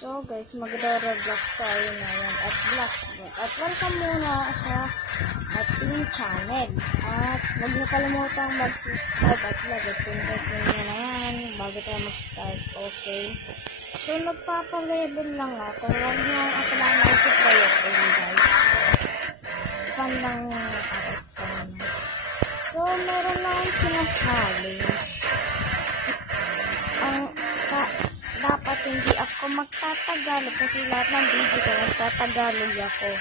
So guys, magro-Roblox tayo ngayon at Blackboard. At welcome muna sa ating channel. At huwag niyo kalimutang mag-subscribe at mag-pindot nyo na yan bago tayo mag-start. Okay? So nagpapa-level lang ako. Huwag niyo ako lang mag-supply ako guys. Fun lang ako. Fun. So meron lang sina-challenge. Dapat hindi ako magtatagalog kasi lahat ng video ko magtatagalog ako.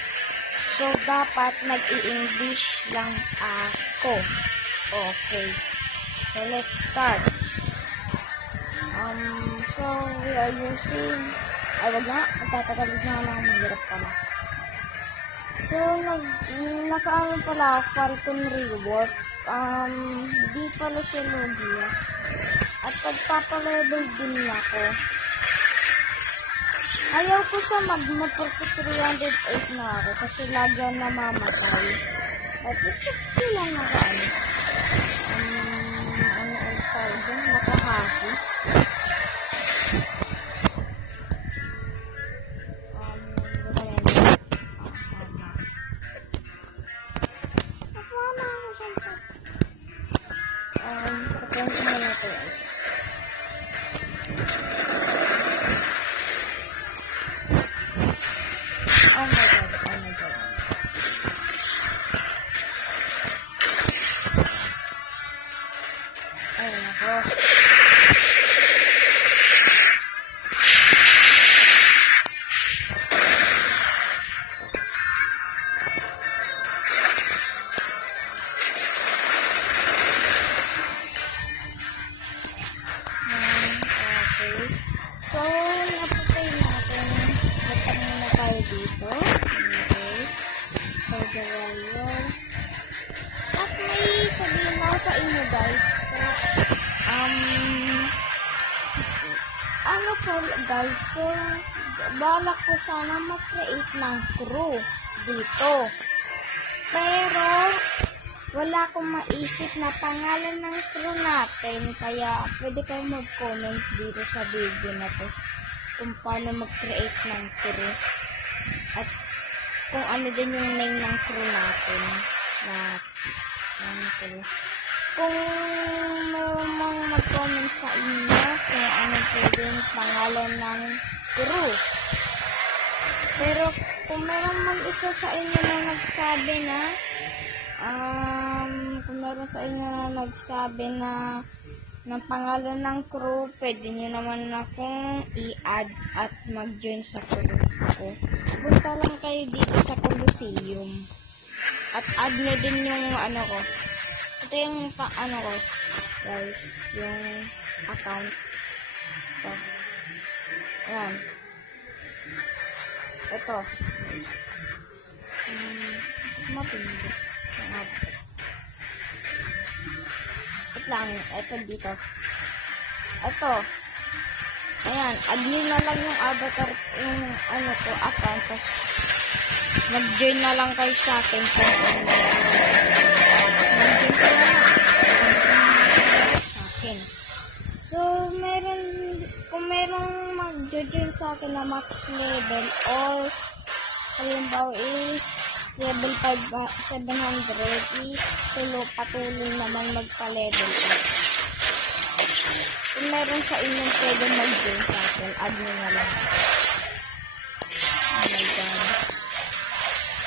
So, dapat nag-i-English lang ako. Okay. So, let's start. So, we are using... wag na. Magtatagalog na lang. Mahirap pala. So, nakaano pala Falcon Reward. Di pala siya Logia. At pagpapalevel din ako. Ayaw ko sa mag-40 308 na ako kasi lagi ang namamatay. At ito sila naka-ano. Ano ulit tayo dun? Nakahaki. So, napatay natin. Natang muna tayo dito. Okay. For the warrior. At may sabihin ako sa inyo guys. Ano po guys. So, balak ko sana mag-create ng crew dito. Pero, wala akong maisip na pangalan ng crew natin. Kaya, pwede kayo mag-comment dito sa video na to. Kung paano mag-create ng crew. At kung ano din yung name ng crew natin. Kung may mga mag-comment sa inyo kung ano pwede yung pangalan ng crew. Pero, kung meron mag-isa sa inyo na nagsabi na kung meron sa inyo na nagsabi na ng pangalan ng crew, pwede nyo naman akong i-add at mag-join sa crew ko. Punta lang kayo dito sa Colosseum. At add nyo din yung ano ko. Ito yung ano ko. Guys, yung account. Ito. Ayan. Ito. Mapindot. Ito lang, ito dito. Ito. Ayan, add nyo na lang yung avatar, yung ano ko, account. Tapos, mag-join na lang kayo sa akin. Mag-join ka na sa akin. So, kung merong mag-join sa akin na max level or halimbawa is 700 is patuloy naman magpa-level up. Kung meron sa inyong pwede mag-join sa akin, add nyo na lang. Oh my God.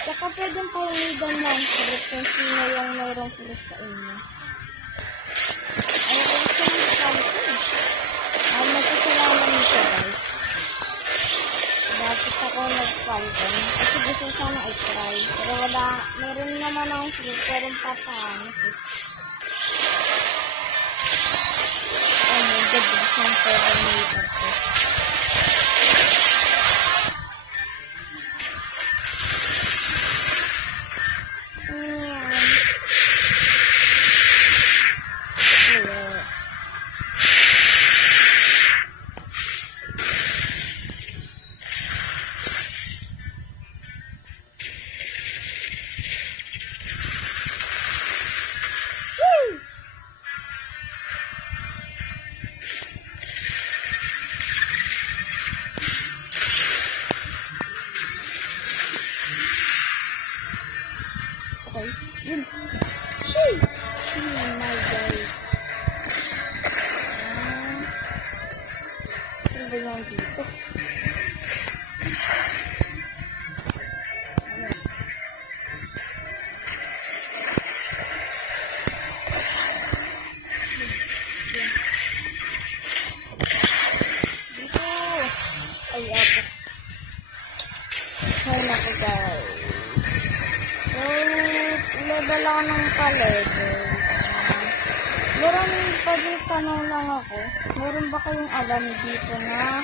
Tsaka pwedeng pahiligan ng fruit kung sino yung mayroong fruit sa inyo. Ay, kung sino yung magkasalaman nito guys. Dapat ako nag-falcon. Kasi gusto sana i-try. Pero wala, meron naman akong fruit. Pero papahanap eh. Oh my God, isang 7 meter ko. libre yan dito. Dito. Ay, ako. Ay, naku guys. So, level ako ng pa-level. Meron pa din tanong lang ako. Meron ba kayong alam dito na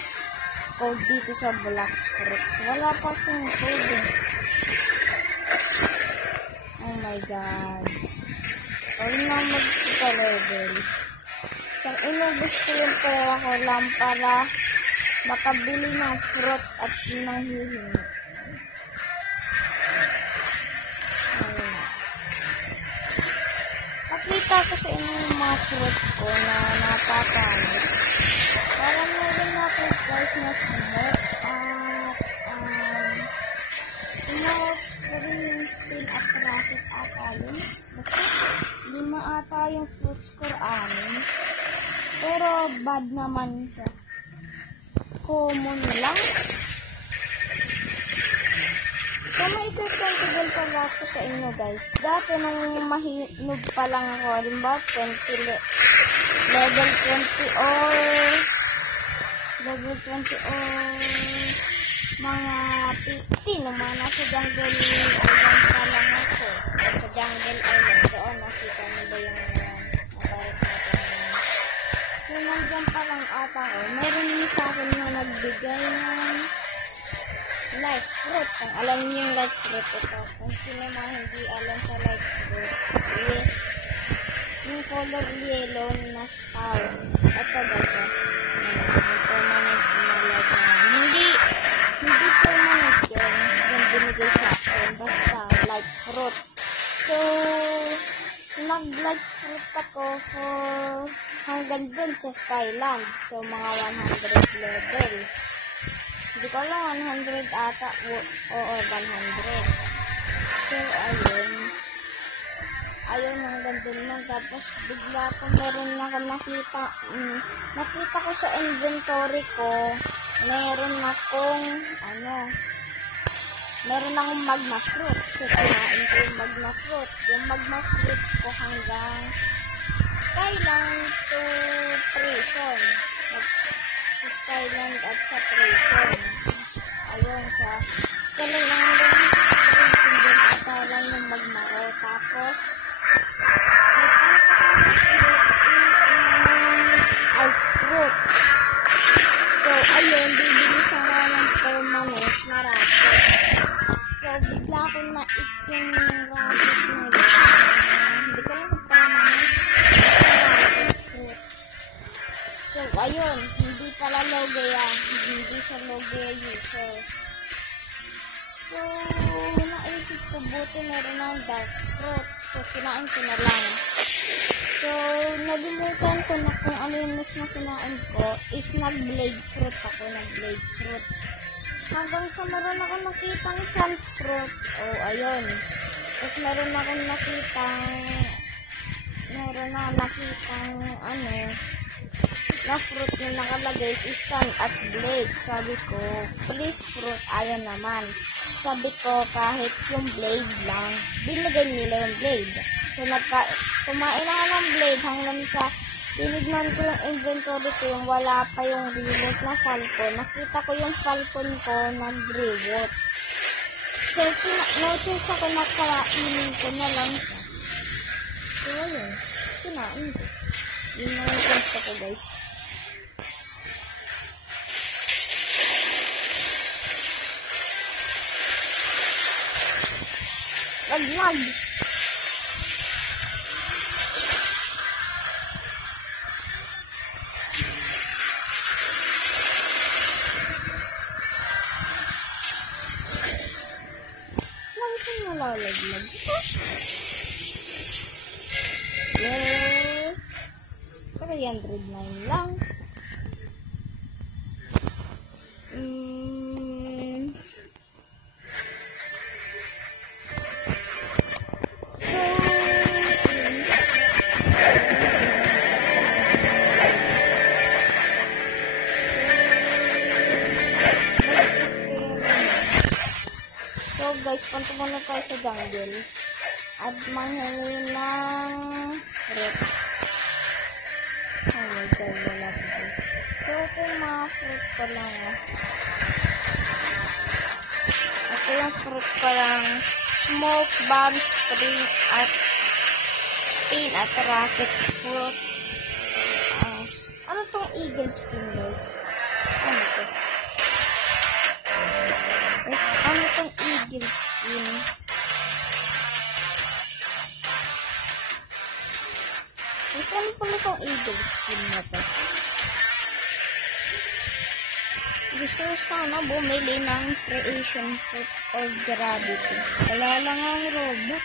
code dito sa Black Fruit? Wala pa siyang code eh. Oh my god. Huwag na mag-level. So, inubos ko yung pera ko lang para makabili ng fruit at nanghihingi. Nakita ko sa inyo yung mga fruit ko na napapanit. Parang meron ako guys na smoke at smoke, screen, still at racket at alin. Basta 5 ata yung fruit score 6. Pero bad naman siya. Common lang. So, may itutuntugan pala ako sa inyo guys. Dati nung mahinog pa lang ako, halimbawa 20, level 20 or mga 50 nung mga nasa jungle island pa lang ako. Sa jungle island, doon nakita nila yung nabarit natin ngayon. Kung nandyan pa lang ata ko, meron yung sa akin na nagbigay ng light fruit. Kung alam niyo yung light fruit, ito. Kung sino mga hindi alam sa light fruit, is yung color yellow na star. Ito guys, yung permanent na light na. Hindi permanent yun, yung binigay sa akin. Basta light fruit. So, nag-light fruit ako for hanggang dun sa Skyland. So, mga 100 level. Hindi ko alam, 100 ata o 100. So, ayun. Ayun, hanggang dun lang. Tapos, bigla ko meron ako nakita. Nakita ko sa inventory ko, meron akong magma fruit. So, kinain ko yung magma fruit. Yung magma fruit ko hanggang Skyland to prison. Sa Skyland at sa prison. Ayun, sa Skyland lang yung prison din ata lang yung magma ko. Tapos, ice fruit. So, ayun, bibili sa nga ng permanent na racket. So, bigla ko na-eat yung racket na yun. Hindi ko lang permanent. Racket fruit. So, ayun, hindi pala Logia. Hindi siya Logia user. So, naisip ko buti meron ng dark fruit. So, kinain ko na lang. So, nalimutan ko na kung ano yung next na kinain ko is nag-blade fruit ako. Nag-blade fruit. Hanggang sa meron ako nakitang sunfruit. Oh, ayun. Tapos meron ako nakitang na fruit na nakalagay is sun at blade. Sabi ko, please fruit, ayaw naman. Sabi ko, kahit yung blade lang, binigay nila yung blade. So, kumain ako ng blade hanggang sa tinignan ko yung inventory ko, yung wala pa yung remote na falcon. Nakita ko yung falcon ko ng reward. So, no-choose ako na kainin ko na lang siya. So, ayun. Kinain ko. Yun na yung gusto ko, guys. Lag-lag! Nalalaglag. Yes. 309 lang. guys, punta muna tayo sa jungle. At manghingi ng fruit. Oh my god, wala dito. So, ito yung mga fruit ko lang. Ito yung fruit ko lang. Smoke, bomb, spring, at stain, at rocket fruit. Ano tong eagle skin, guys? Ano to? Guys, ano tong eagle skin? Guys, ano pala tong eagle skin na to? Gusto ko sana bumili ng creation fruit or gravity. Wala lang ang Robux.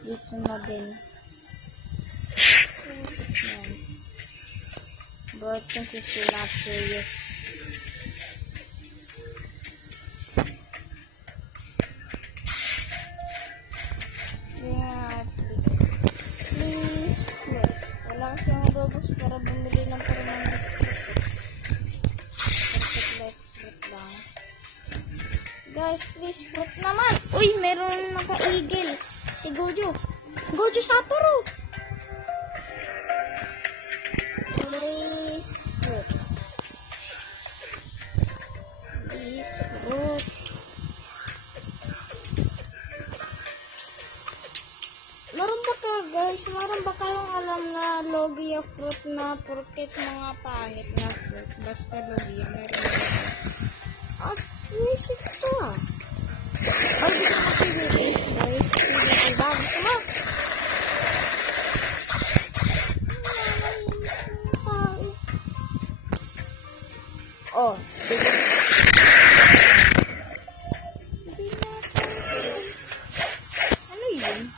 Dito na din. Yan. But since it's still not serious. Yeah, please. Please, fruit. Wala kasi ang Robux para bumili ng permanent fruit. Perfect life fruit lang. Guys, please, fruit naman. Uy, meron naka-eagle. Si Gojo. Gojo Satoru. Please fruit. Please fruit. Meron ba ka guys? Meron ba kayong alam na Logia fruit na porket mga pangit na fruit? Basta Logia. Meron ba? At please ito ah. Ay, dito na pinili. Guys, pinili ba? Gusto mo? Oh, ano yun?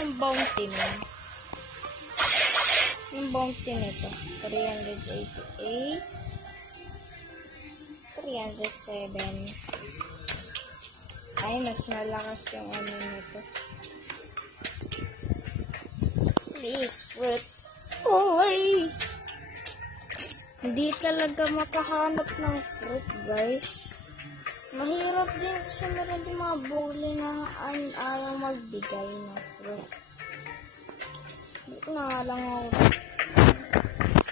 Yung bounty na. Yung bounty nito. 388. 307. Ay, mas malakas yung ano nito. Please, fruit. Always. Hindi talaga makahanap ng fruit, guys. Mahirap din kasi meron din mga bully na ayaw magbigay ng fruit. Dito na nga lang ako.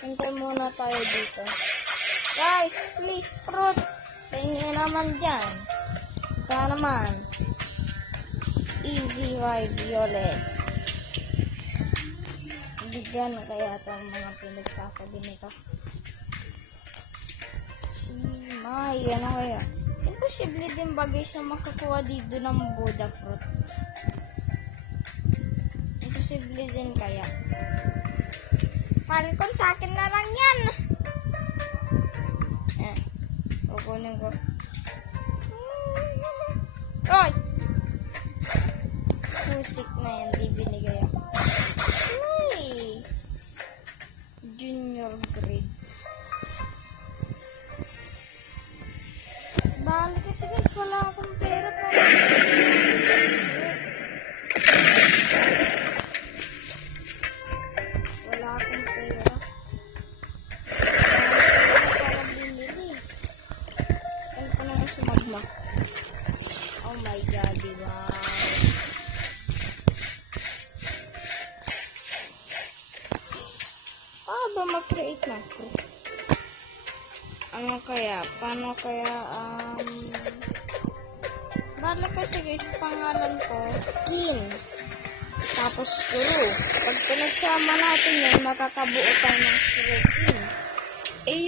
Hintay muna tayo dito. Guys, please, fruit. Tingin naman dyan. Ika naman. Easy white violet. Bigyan na kaya itong mga pinagsasabi nito. May, ano kaya? Imposible din bagay sa makakuha dito ng Buddha fruit. Imposible din kaya. Falcon, sa akin na lang yan. Kukunin ko. Oy! Music na yan, di binigay ako. Nice! Junior grade. Balik kasi guys, wala akong pera para. Wala akong pera. Para bumili. Ano ko naman sa magma? Oh my god, wow. pa mag-create ng crew. Paano kaya, bala kasi guys, pangalan ko, King. Tapos crew. Pag pinagsama natin yun, makakabuo tayo ng crew King.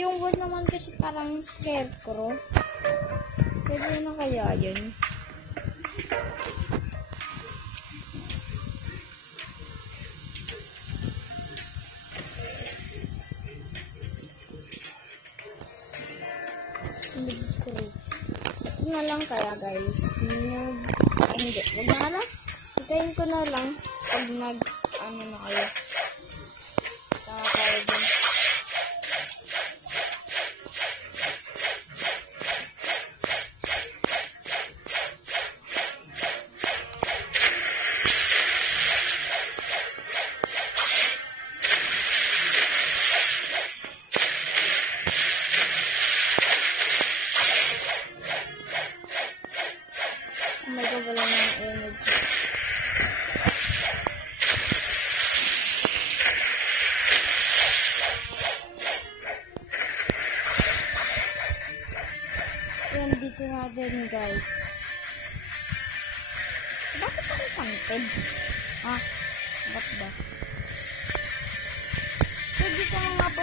Yung word naman kasi parang scarecrow. Pwede na kaya yun? Noob crew. Ito na lang kaya guys. Noob. Hindi. Huwag na lang. Itayin ko na lang pag na kayo. Tayo din. May wala ng energy. Yan, dito natin guys. Bakit ako counted? Ba't ba? So, dito na nga po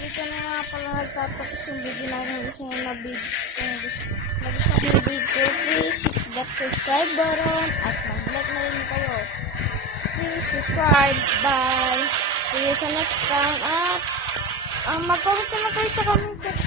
dito na nga pala nagtatapos yung video na yung isang nag-isang video. Please hit that subscribe button at mag-like na rin kayo. Please subscribe. Bye! See you sa next time at mag-comment naman kayo sa comment section.